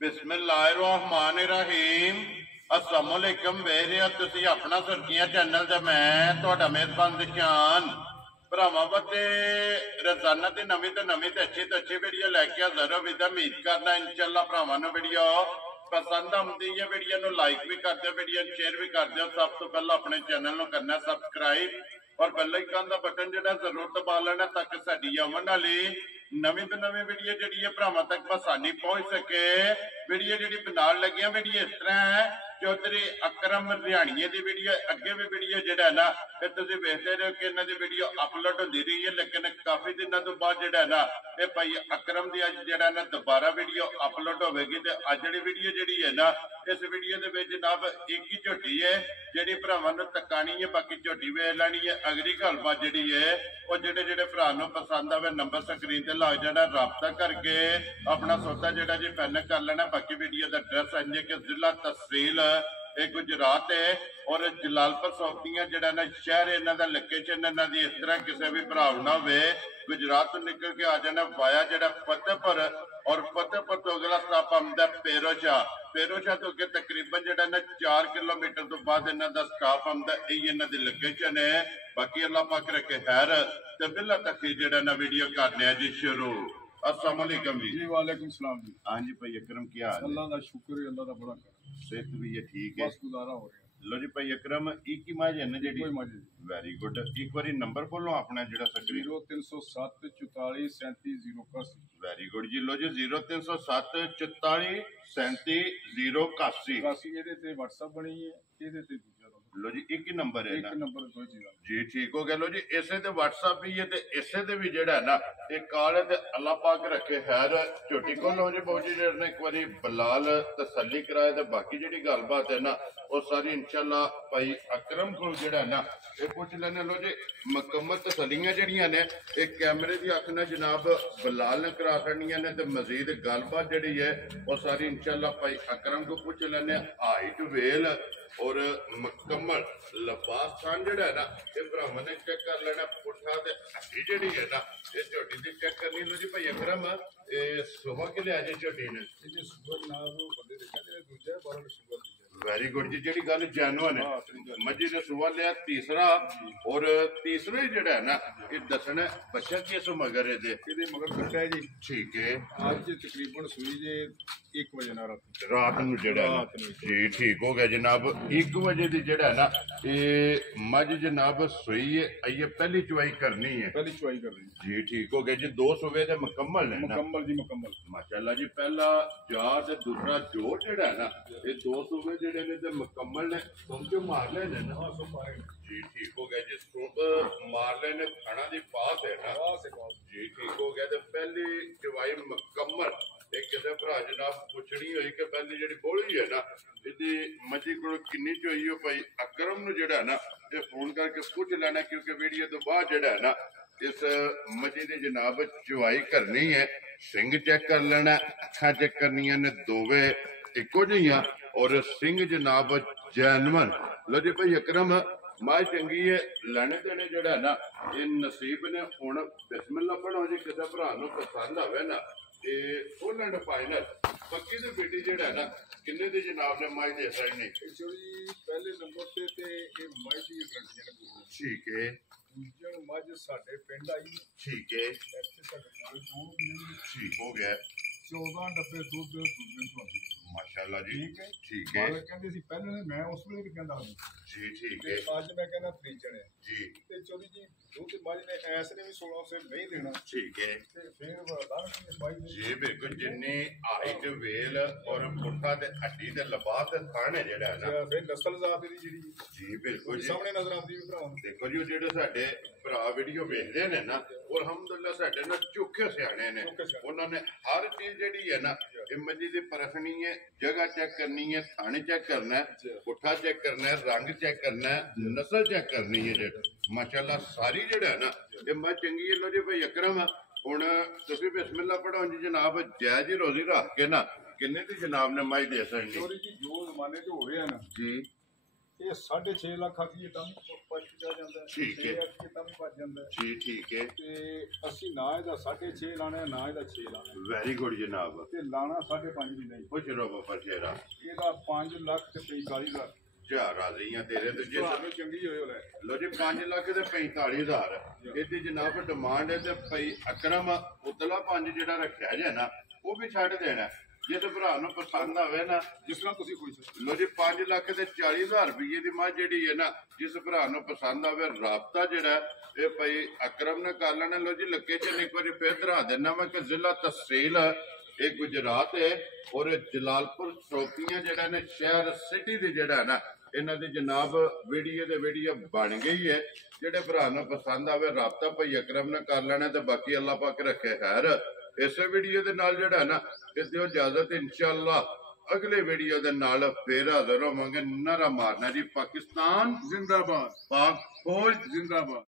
बिस्मिल्लाहिर्रहमानिर्रहीम। अस्सलाम वालेकुम वेरिया तुसी अपना सुर्खियां चैनल ते मैं तुहाडा मेहरबान दिशान भरावां वते रोजाना दी नवीं तो अच्छी वीडियो लैके हाजिर हो। विदा उम्मीद करना इंशाअल्लाह भरावां नूं वीडियो पसंद आउंदी है। वीडियो नूं लाइक भी कर दिओ, वीडियो शेयर भी कर दिओ। सब तो पहला अपने चैनल नूं करना सबसक्राइब और बेल आइकन दा बटन जिहड़ा जरूर दबा लेना ताकि साडी आउण वाली नवीं तो नवीं वीडियो जिहड़ी है भरावां तक आसानी पहुंच सके। वीडियो जिहड़ी बनाउण लगे वीडियो इस तरह है, चौधरी अकरम रिहाणीए की वीडियो अगे भी वीडियो जिहड़ा है ना ये तुसीं वेखदे रहो कि इन्हां दी वीडियो अपलोड होंदी रही है, लेकिन काफी दिनों तो बाद जिहड़ा है ना ये भाई अकरम की अज जिहड़ा ना दोबारा वीडियो अपलोड होगी। तो अज जिहड़ी वीडियो जिहड़ी है ना इस वीडियो दे विच जनाब एक ही झोटी है जिहड़ी भरावां नूं तकानी है, बाकी झोटी वेख लैनी है। अगली गलबात जिहड़ी है वो जिहड़े जिहड़े भरा नूं पसंद आवे नंबर स्क्रीन ते लग जाना, राबता करके अपना सौदा जिहड़ा जी फाइनल कर लेना। बाकी वीडियो का एड्रैस है कि जिला तहसील गुजरात है और जलालपुर सौंपतियां जिहड़ा ना शहर इन्हां दा लोकेशन इन्हां दी इस तरह किसी भी भरा ना होवे गुजरात तो निकल के आ जाना वाया जिहड़ा फतेहपुर और फतेहपुर तो अगला स्टॉप आउंदा पेरोशाह। पेरोशाह तो अगे तकरीबन जिहड़ा ना 4 किलोमीटर तो बाद इन्हां दा स्टॉप आउंदा। यही इन्हां दी लोकेशन है। बाकी अल्लाह पाक रखे खैर ते बिल्ला तक जिहड़ा ना वीडियो करने जी शुरू। अस्सलाम वालेकुम जी। वालेकुम सलाम जी। हाँ जी भाई अकरम क्या हाल है? अल्लाह का शुक्र है, अल्लाह का बड़ा कर सेहत भी है ठीक है, बस गुजारा हो रहा है। लो जी भाई अकरम एक ही माज है ना जी? कोई मजे वेरी गुड। एक बार नंबर बोलो अपना जेड़ा स्क्रीन 0307 44 37 081। वेरी गुड जी। लो जी 0307 44 37 081 ਇਹਦੇ ਤੇ WhatsApp बनी है, ਇਹਦੇ ਤੇ ਦੂਜਾ नंबर। लो जी एक ही नंबर है एक ना? नंबर दो चीज़ां जी ठीक हो गया। लो जी इसे ते WhatsApp भी है ते इसे ते भी जेड़ा है ना एक कॉल है ते अल्लाह पाक रखे खैर झोटी को लो जी बहुत जी ने एक बारी बलाल तसल्ली कराए ते बाकी जेड़ी गलबात है ना वो सारी इंशाल्लाह भाई अकरम को जेड़ा है ना ये पूछ लेने। लो जी मुकम्मल तसल्लियां जेड़ियां ने एक कैमरे की अख ना जनाब बलाल ने करा करनियां ने ते मजीद गलबात जेड़ी है वो सारी इंशाल्लाह भाई अकरम को पूछ लेने। हाइट वेल और मुकम्मल लिबास खान जेड़ा है ना ये भरावां ने चेक कर लेना। पुट्ठा ते हड्डी जेड़ी है ना ये झोटी दी चेक करनी। लो जी भाई अकरम ये सुबह के लिया जी झोटी ने ਇਹਦੇ ਸੁਬਰ ਨਾਲ ਉਹ ਬੰਦੇ ਦੇਖਿਆ ਜਿਹੜਾ ਦੂਜਾ 12 ਸੁਬਰ वेरी गुड जी। जेड़ी गल जैनुअन है मजी ने सुबह लिया तीसरा और तीसरा ही जेड़ा है ना ये दसना बच्चा किस मगर ਇਹਦੇ मगर ਬੱਚਾ है जी। ठीक है ਅੱਜ तकरीबन सूई जे 1 ਵਜੇ ਨਾਲ रात ਨੂੰ ਜਿਹੜਾ ਹੈ ਨਾ ਜੀ ਠੀਕ ਹੋ ਗਿਆ ਜਨਾਬ। 1 ਵਜੇ ਦੀ ਜਿਹੜਾ ਹੈ ਨਾ ਇਹ ਮੱਝ ਜਨਾਬ ਸੂਈ ਹੈ। ਇਹ ਪਹਿਲੀ ਚੁਆਈ ਕਰਨੀ ਹੈ, पहली चुआई कर रही है ਜੀ ਠੀਕ ਹੋ ਗਿਆ ਜੀ। 2 ਸੂਬੇ ਦੇ ਮੁਕੰਮਲ ਨੇ ਨਾ? मुकम्मल जी मुकम्मल। ਮਾਸ਼ਾਅੱਲਾ ਜੀ। ਪਹਿਲਾ ਜਾ ਤੇ ਦੂਸਰਾ ਜੋੜ ਜਿਹੜਾ ਹੈ ਨਾ ਇਹ 2 ਸੂਬੇ ਜਿਹੜੇ ਨੇ ਤੇ ਮੁਕੰਮਲ ਨੇ। ਸੁੰਭ ਮਾਰ ਲੈ ਨੇ ਨਾ ਜੀ ਠੀਕ ਹੋ ਗਿਆ ਜੀ। ਸੁੰਭ ਮਾਰ ਲੈ ਨੇ ਖਾਣਾ ਦੀ ਪਾਸ ਹੈ ਨਾ जी ठीक हो गया। तो पहली चवाई मुकम्मल एक किसी भरा जनाब पुछनी हुई कि पहली जी बोली है ना यदि मजी को किन्नी चोई हो भाई अकरम नूं जेड़ा ना ये फोन करके पूछ लेना, क्योंकि वीडियो तो बाद जेड़ा है ना इस मजी की जनाब चवाई करनी है। सिंग चेक कर लेना, अखा चेक करनिया ने दोवे इको जिहियां और सिंग जनाब जैनवन। लो जी भाई अकरम मां चंगी है लैने देने जेड़ा ना ये नसीब ने हुण बिस्मिल्लाह पढ़ो जी। किसी भरा नूं पसंद आवे ना ये फुल एंड फाइनल पक्की दी बेटी जेड़ा है ना किन्ने दी जनाब ने माई दे सकनी? एक्चुअली पहले नंबर ते ये माई दी गारंटी ने पूरी। ठीक है ਦੂਜੇ ਨੂੰ ਮੱਝ ਸਾਡੇ ਪਿੰਡ ਆਈ, ठीक है ਇੱਥੇ ਸਾਡੇ ਕੋਲ 2 ਮਹੀਨੇ ठीक हो गया 14 ਡੱਬੇ ਦੁੱਧ ਦੂਜੇ ਤੋਂ ਆਈ। माशाल्लाह जी। ਠੀਕ ਹੈ ठीक है ਮਾਲਕ ਕਹਿੰਦੇ ਸੀ ਪਹਿਲਾਂ ਮੈਂ ਉਸ ਵੇਲੇ ਵੀ ਕਹਿੰਦਾ ਸੀ जी ठीक ਤੇ है ਅੱਜ ਮੈਂ ਕਹਿੰਦਾ ਤਰੀਚਣ ਹੈ जी ਤੇ ਚੋਰੀ ਜੀ ਦੁੱਧ ਮੱਝ ਨੇ ਐਸ ਨੇ ਵੀ 16 ਸੇ ਨਹੀਂ ਦੇਣਾ ठीक है ਤੇ ਫਿਰ ਵਧਾ ਕੇ ਬਾਈ ਨੇ जी बिल्कुल जिन्नी हाइट वेल और पुट्ठा ते हड्डी ते लिबास ते थान है जेड़ा है ना ਫਿਰ ਨਸਲ ਜ਼ਾਤ ਦੀ ਜਿਹੜੀ जी बिल्कुल जी। ਸਾਹਮਣੇ ਨਜ਼ਰ ਆਉਂਦੀ ਵੀ ਭਰਾਵਾਂ ਨੂੰ। देखो जी जेडे साडे भरा वीडियो वेखदे ने ना और अलहमदुलिल्लाह साडे ना चुखे सियाणे ने उन्होंने हर चीज जेडी है ना ये मजी दी परखनी है, जगह चेक करनी है, थाने चेक करना है, पुट्ठा चेक करना है, रंग चेक करना है, नस्ल चेक करनी है। जेड माशाल्लाह सारी जेड़ा है ना ये मज चंगी है। लो जी भाई अकरम हुण तुसीं बिस्मिल्लाह पढ़ो जी जनाब जायज़ ही रोजी रख के ना किन्ने दी जनाब ने मज दे सकनी? ਚੋਰੀ ਜੀ ਜੋ ਜ਼ਮਾਨੇ 'ਚ ਹੋ ਰਿਹਾ ਨਾ जी ਇਹ 6.5 ਲੱਖ ਆਖੀਏ ਤਾਂ ਵੀ ਪੱਜ ਜਾ ਜਾਂਦਾ ਠੀਕ ਹੈ। 6 ਆਖੀਏ ਤਾਂ ਵੀ ਪੱਜ ਜਾਂਦਾ ਠੀਕ ਹੈ। ਤੇ ਅਸੀਂ ਨਾ ਇਹਦਾ 6.5 ਲਾਣਾ ਨਾ ਇਹਦਾ 6 ਲਾਣਾ ਵੈਰੀ ਗੁੱਡ ਜਨਾਬ। ਤੇ ਲਾਣਾ 5.5 ਵੀ ਨਹੀਂ। ਖੁਸ਼ ਰਹੋ ਬਾਬਾ ਸ਼ੇਰਾ। ਇਹਦਾ 5 ਲੱਖ ਤੇ 45,000 ਜਾ ਰਾਜ਼ੀਆਂ ਤੇਰੇ ਤੇ ਜਿਸ ਤੁਹਾਨੂੰ ਚੰਗੀ ਹੋਏ ਲੈ ਲੋ ਜੀ 5 ਲੱਖ ਤੇ 45,000 ਇਹਦੀ ਜਨਾਬ ਡਿਮਾਂਡ ਹੈ ਤੇ ਭਾਈ ਅਕਰਮ ਉਤਲਾ 5 ਜਿਹੜਾ ਰੱਖਿਆ ਜੇ ਨਾ ਉਹ ਵੀ ਛੱਡ ਦੇਣਾ ਜੇ ਤੇ ਭਰਾ ਨੂੰ ਪਸੰਦ ਆਵੇ ਨਾ। ਜਿਸ ਤਰ੍ਹਾਂ ਤੁਸੀਂ ਖੁਸ਼ ਲੋ ਜੀ 5 ਲੱਖ ਤੇ 40,000 ਰੁਪਏ ਦੀ ਮੱਝ ਜਿਹੜੀ ਹੈ ਨਾ ਜਿਸ ਭਰਾ ਨੂੰ ਪਸੰਦ ਆਵੇ ਰਾਬਤਾ ਜਿਹੜਾ ਇਹ ਭਾਈ ਅਕਰਮ ਨੇ ਕਰ ਲੈਣਾ। ਲੋ ਜੀ ਲੋਕੇਸ਼ਨ ਇੱਕ ਵਾਰੀ ਫੇਰ ਦਰਾ ਦੇਣਾ ਮੈਂ ਕਿ ਜ਼ਿਲ੍ਹਾ ਤਹਿਸੀਲ ਇਹ ਗੁਜਰਾਤ ਹੈ ਔਰ ਜਲਾਲਪੁਰ ਚੌਕੀਆਂ ਜਿਹੜਾ ਨੇ ਸ਼ਹਿਰ ਸਿਟੀ ਦੇ ਜਿਹੜਾ ਨਾ ਇਹਨਾਂ ਦੀ ਜਨਾਬ ਵੀਡੀਓ ਬਣ ਗਈ ਹੈ। ਜਿਹੜੇ ਭਰਾ ਨੂੰ ਪਸੰਦ ਆਵੇ ਰਾਬਤਾ ਭਾਈ ਅਕਰਮ ਨੇ ਕਰ ਲੈਣਾ ਤੇ ਬਾਕੀ ਅੱਲਾਹ ਪਾਕ ਰੱਖੇ ਖੈਰ। ਇਸੇ ਵੀਡੀਓ ਦੇ ਨਾਲ ਜਿਹੜਾ ਨਾ ਤੇ ਦਿਓ ਇਜਾਜ਼ਤ ਇਨਸ਼ਾਅੱਲਾ ਅਗਲੇ ਵੀਡੀਓ ਦੇ ਨਾਲ ਫੇਰ ਹਾਜ਼ਰ ਹੋਵਾਂਗੇ। ਨਾਰਾ ਮਾਰਨਾ ਜੀ ਪਾਕਿਸਤਾਨ ਜ਼ਿੰਦਾਬਾਦ, ਪਾਕ ਫੌਜ ਜ਼ਿੰਦਾਬਾਦ।